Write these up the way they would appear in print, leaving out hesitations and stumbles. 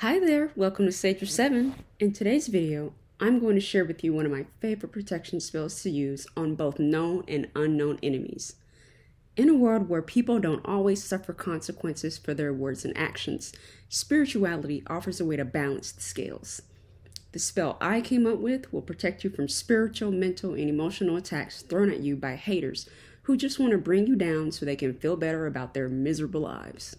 Hi there, welcome to Sage of 7. In today's video, I'm going to share with you one of my favorite protection spells to use on both known and unknown enemies. In a world where people don't always suffer consequences for their words and actions, spirituality offers a way to balance the scales. The spell I came up with will protect you from spiritual, mental, and emotional attacks thrown at you by haters who just want to bring you down so they can feel better about their miserable lives.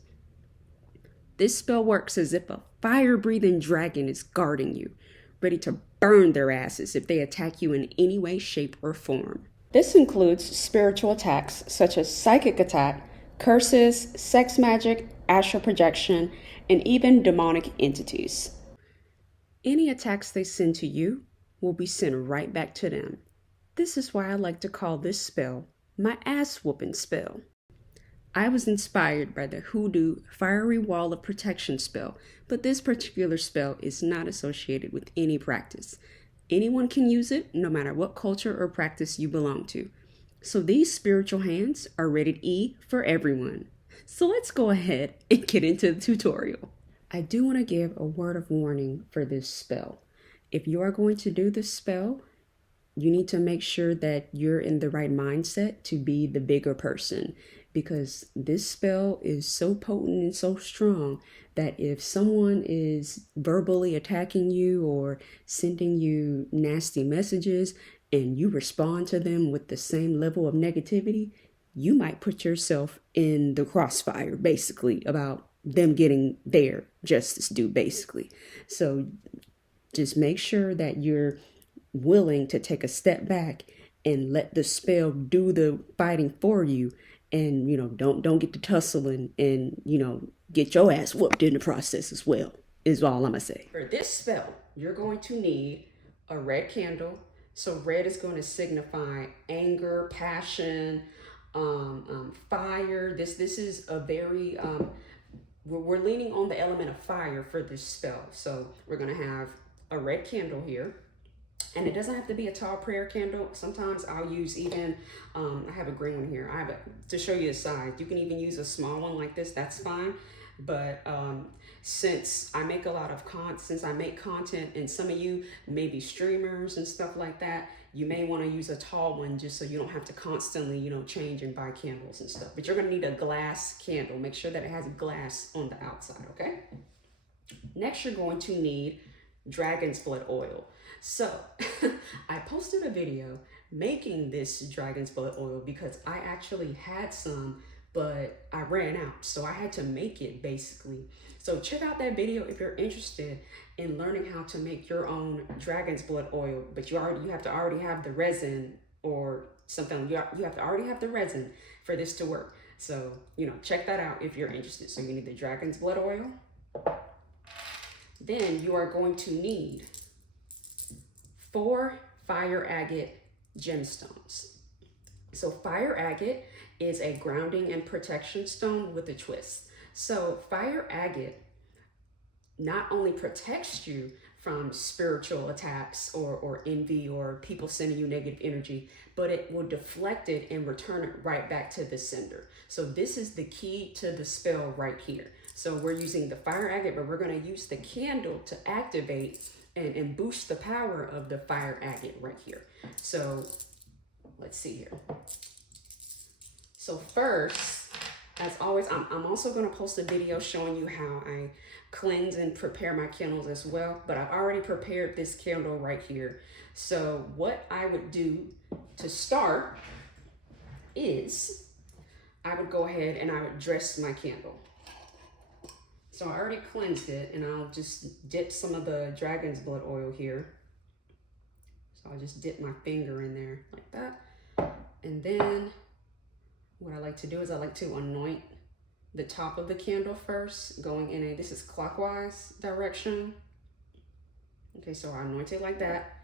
This spell works as if a fire-breathing dragon is guarding you, ready to burn their asses if they attack you in any way, shape, or form. This includes spiritual attacks such as psychic attack, curses, sex magic, astral projection, and even demonic entities. Any attacks they send to you will be sent right back to them. This is why I like to call this spell my ass-whooping spell. I was inspired by the Hoodoo Fiery Wall of Protection spell, but this particular spell is not associated with any practice. Anyone can use it, no matter what culture or practice you belong to. So these spiritual hands are rated E for everyone. So let's go ahead and get into the tutorial. I do want to give a word of warning for this spell. If you are going to do this spell, you need to make sure that you're in the right mindset to be the bigger person, because this spell is so potent and so strong that if someone is verbally attacking you or sending you nasty messages and you respond to them with the same level of negativity, you might put yourself in the crossfire, basically, about them getting their justice due, basically. So just make sure that you're willing to take a step back and let the spell do the fighting for you, and don't get to tussling and get your ass whooped in the process as well, is all I'm gonna say. For this spell, you're going to need a red candle. So red is going to signify anger, passion, fire. This is a very we're leaning on the element of fire for this spell. So we're gonna have a red candle here. And it doesn't have to be a tall prayer candle. Sometimes I'll use even, I have a green one here. I have it to show you the size. You can even use a small one like this, that's fine. But since I make content, and some of you may be streamers and stuff like that, you may want to use a tall one just so you don't have to constantly, change and buy candles and stuff. But you're gonna need a glass candle. Make sure that it has glass on the outside, okay? Next, you're going to need dragon's blood oil. So I posted a video making this dragon's blood oil because I actually had some, but I ran out. So I had to make it basically. So check out that video if you're interested in learning how to make your own dragon's blood oil, but you have to already have the resin or something. You have to already have the resin for this to work. So, check that out if you're interested. So you need the dragon's blood oil. Then you are going to need 4 fire agate gemstones. So fire agate is a grounding and protection stone with a twist. So fire agate not only protects you from spiritual attacks or envy or people sending you negative energy, but it will deflect it and return it right back to the sender. So this is the key to the spell right here. So we're using the fire agate, but we're going to use the candle to activate and boost the power of the fire agate right here. So let's see here. So first, as always, I'm also going to post a video showing you how I cleanse and prepare my candles as well, but I've already prepared this candle right here. So what I would do to start is I would go ahead and I would dress my candle. So I already cleansed it, and I'll just dip some of the dragon's blood oil here. So I'll just dip my finger in there like that. And then what I like to do is I like to anoint the top of the candle first, going in this is clockwise direction. Okay, so I anoint it like that.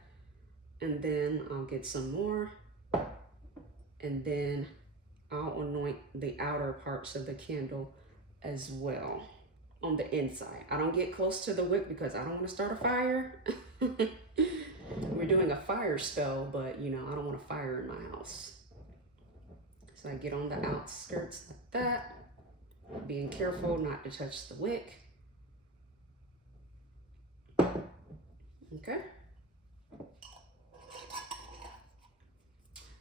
And then I'll get some more. And then I'll anoint the outer parts of the candle as well on the inside. I don't get close to the wick because I don't want to start a fire. We're doing a fire spell, but I don't want a fire in my house. So I get on the outskirts like that, being careful not to touch the wick. Okay.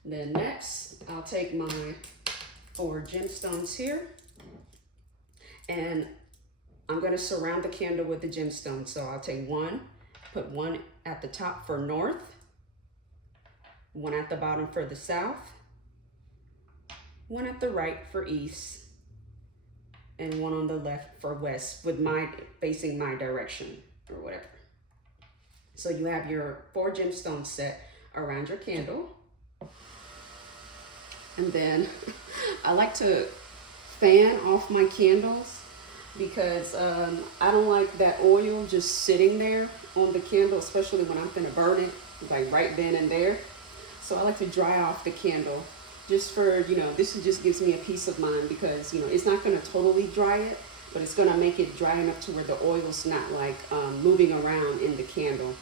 Then next, I'll take my 4 gemstones here, and I'm going to surround the candle with the gemstones. So I'll take one, put one at the top for north, one at the bottom for the south, one at the right for east, and one on the left for west, with my facing my direction or whatever. So you have your 4 gemstones set around your candle. And then I like to fan off my candles because I don't like that oil just sitting there on the candle, especially when I'm gonna burn it, like right then and there. So I like to dry off the candle just for, this just gives me a peace of mind because, it's not gonna totally dry it, but it's gonna make it dry enough to where the oil's not like moving around in the candle,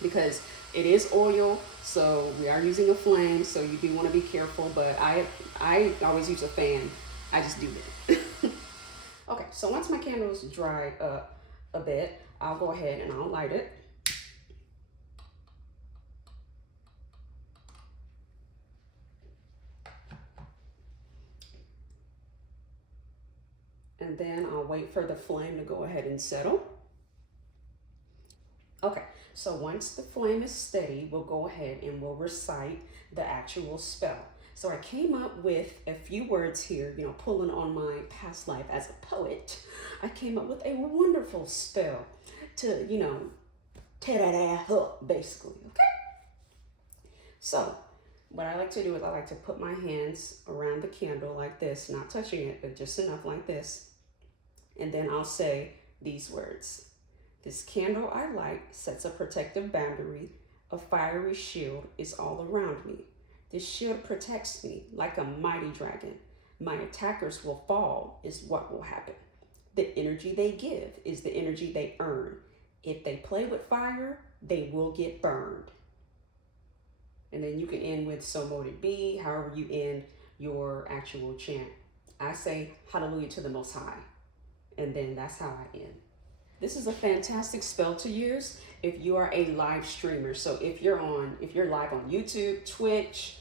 because it is oil, so we are using a flame, so you do want to be careful, but I always use a fan. I just do that. Okay, so once my candle's dried up a bit, I'll go ahead and I'll light it. And then I'll wait for the flame to go ahead and settle. Okay, so once the flame is steady, we'll go ahead and we'll recite the actual spell. So I came up with a few words here, pulling on my past life as a poet. I came up with a wonderful spell to, tear that ass up, basically, okay? So what I like to do is I like to put my hands around the candle like this, not touching it, but just enough like this. And then I'll say these words. This candle I light sets a protective boundary. A fiery shield is all around me. This shield protects me like a mighty dragon. My attackers will fall is what will happen. The energy they give is the energy they earn. If they play with fire, they will get burned. And then you can end with so mote it be, however you end your actual chant. I say hallelujah to the Most High, and then that's how I end. This is a fantastic spell to use if you are a live streamer. So if you're live on YouTube, Twitch,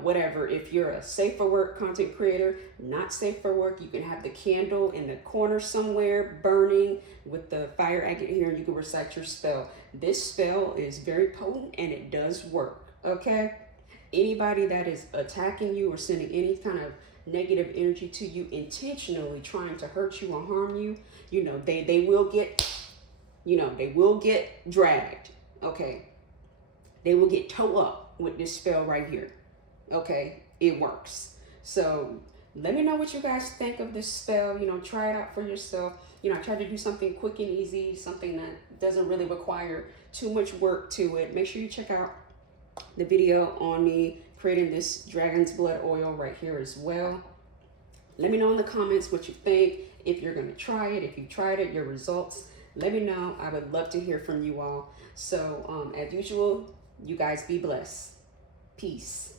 whatever, if you're a safe for work content creator, not safe for work, you can have the candle in the corner somewhere burning with the fire agate here, and you can recite your spell. This spell is very potent and it does work, okay? Anybody that is attacking you or sending any kind of negative energy to you, intentionally trying to hurt you or harm you, they will get dragged, okay? They will get toe up with this spell right here, okay? It works. So let me know what you guys think of this spell. Try it out for yourself. I tried to do something quick and easy, something that doesn't really require too much work to it. Make sure you check out the video on me creating this dragon's blood oil right here as well. Let me know in the comments what you think, if you're going to try it, if you tried it, your results. Let me know. I would love to hear from you all. So as usual, you guys be blessed. Peace.